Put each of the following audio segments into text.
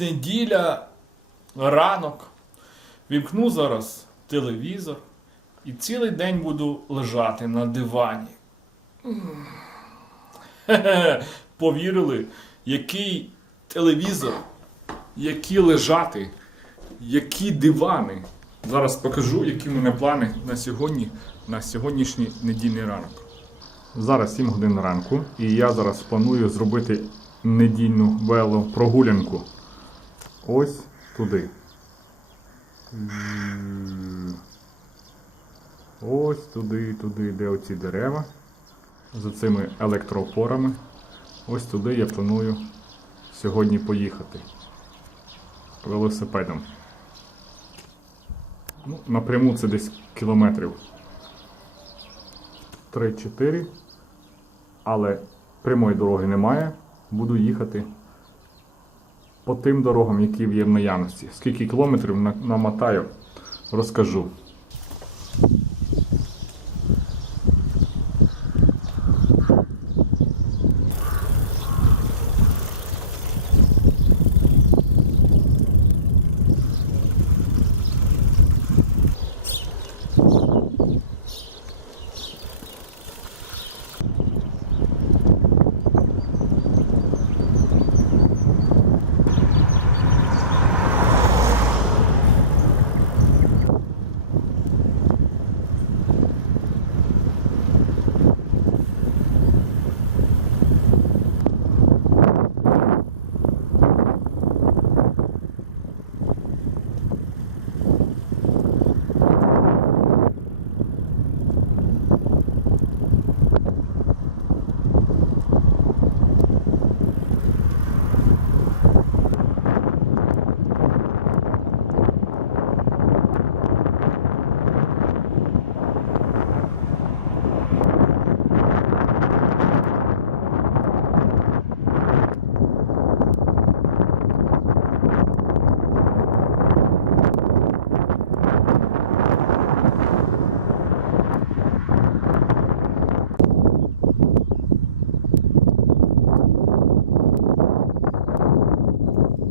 неділя, ранок. Вімкну зараз телевізор і цілий день буду лежати на дивані. Повірили, який телевізор, які лежати, які дивани. Зараз покажу, які в мене плани на сьогодні, на сьогоднішній недільний ранок. Зараз 7 годин ранку, і я зараз планую зробити недільну велопрогулянку. Ось туди. Ось туди, туди, де оці дерева. За цими електроопорами. Ось туди я планую сьогодні поїхати велосипедом. Ну, напряму це десь кілометрів 3-4, але прямої дороги немає. Буду їхати по тим дорогам, які є в наявності. Скільки кілометрів на- намотаю, розкажу.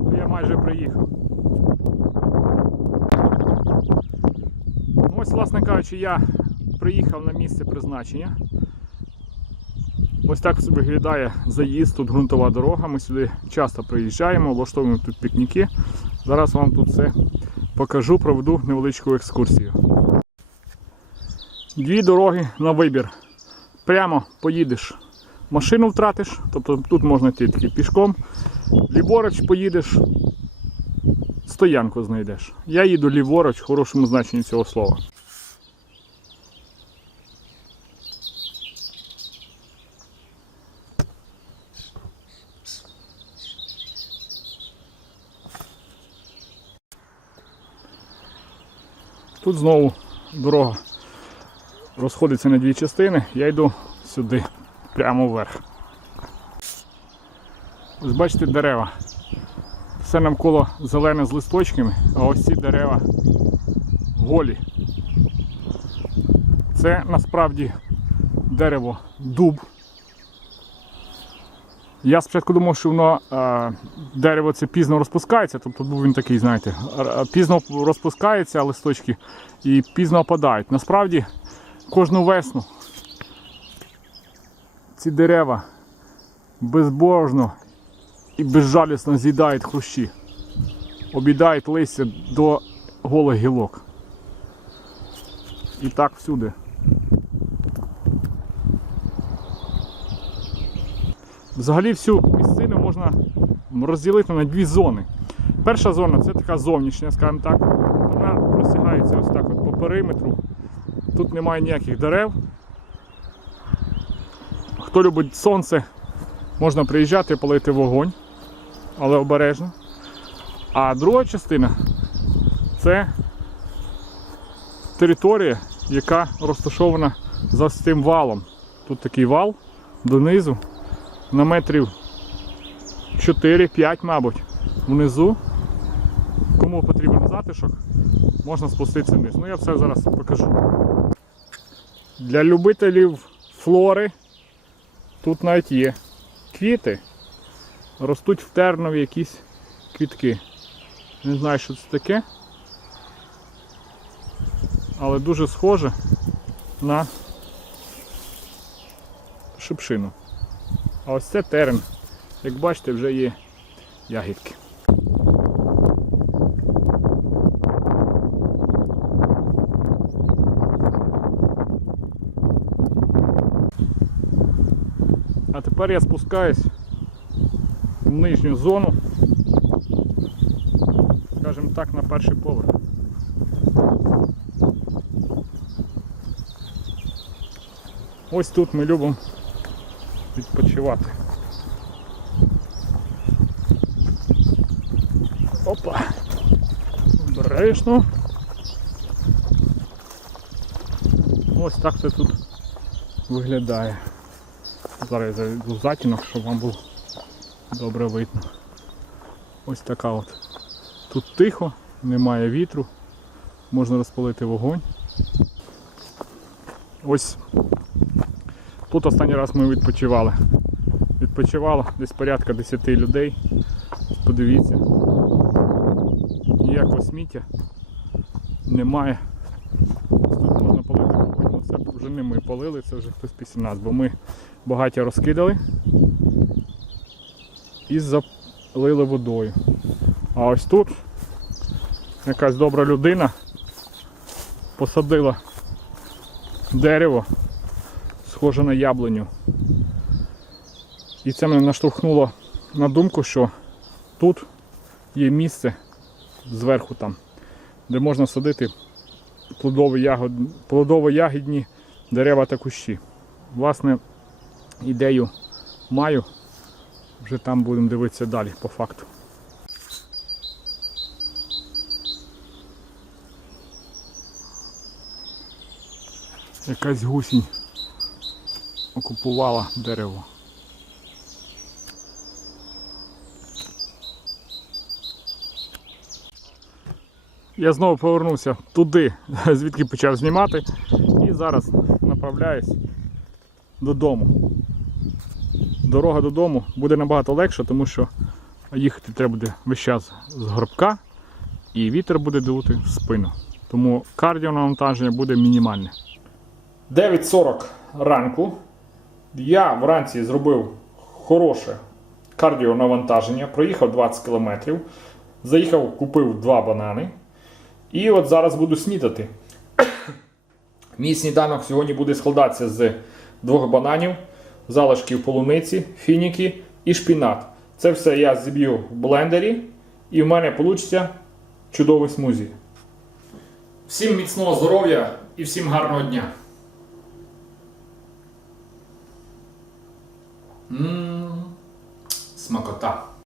Ну, я майже приїхав. Ну, Ось, власне кажучи, я приїхав на місце призначення. Ось так виглядає заїзд, тут ґрунтова дорога. Ми сюди часто приїжджаємо, влаштовуємо тут пікніки. Зараз вам тут все покажу, проведу невеличку екскурсію. Дві дороги на вибір. Прямо поїдеш, машину втратиш, тобто тут можна йти тільки пішком. Ліворуч поїдеш, стоянку знайдеш. Я їду ліворуч в хорошому значенні цього слова. Тут знову дорога розходиться на дві частини. Я йду сюди, прямо вверх. Ось бачите дерева. Все навколо зелене з листочками, а ось ці дерева голі. Це насправді дерево дуб. Я спочатку думав, що воно дерево це пізно розпускається, тобто був він такий, знаєте, пізно розпускається листочки і пізно опадають. Насправді кожну весну ці дерева безбожно і безжалісно з'їдають хрущі, обідають листя до голих гілок. І так всюди. Взагалі всю місцину можна розділити на дві зони. Перша зона це така зовнішня, скажімо так. Вона простягається ось так от по периметру. Тут немає ніяких дерев. Хто любить сонце, можна приїжджати полити вогонь, але обережно. А друга частина це територія, яка розташована за цим валом. Тут такий вал донизу на метрів 4-5, мабуть, внизу. Кому потрібен затишок, можна спуститися вниз. Ну я все зараз покажу. Для любителів флори тут навіть є квіти. Ростуть в тернові якісь квітки. Не знаю, що це таке. Але дуже схоже на шипшину. А ось це терен. Як бачите, вже є ягідки. А тепер я спускаюсь в нижню зону, скажімо так, на перший поверх. Ось тут ми любимо відпочивати. Опа! Обережно. Ось так це тут виглядає. Зараз я зайду затінок, щоб вам було добре видно. Ось така от. Тут тихо, немає вітру, можна розпалити вогонь. Ось тут останній раз ми відпочивали. Відпочивало десь порядка 10 людей. Подивіться. Ніякого сміття немає. Тут можна палити вогонь. Ну, Це вже не ми палили, це вже хтось після нас, бо ми багаття розкидали і залили водою. А ось тут якась добра людина посадила дерево, схоже на яблуню. І це мене наштовхнуло на думку, що тут є місце зверху там, де можна садити плодово-ягідні дерева та кущі. Власне, ідею маю, вже там будемо дивитися далі по факту. Якась гусінь окупувала дерево. Я знову повернувся туди, звідки почав знімати, і зараз направляюсь додому. Дорога додому буде набагато легша, тому що їхати треба буде весь час з горбка і вітер буде дути в спину. Тому кардіонавантаження буде мінімальне. 9.40 ранку. Я вранці зробив хороше кардіонавантаження, проїхав 20 км, заїхав, купив два банани. І от зараз буду снідати. Мій сніданок сьогодні буде складатися з двох бананів, залишків полуниці, фініки і шпінат. Це все я зіб'ю в блендері, і в мене вийде чудовий смузі. Всім міцного здоров'я і всім гарного дня! Ммм, смакота.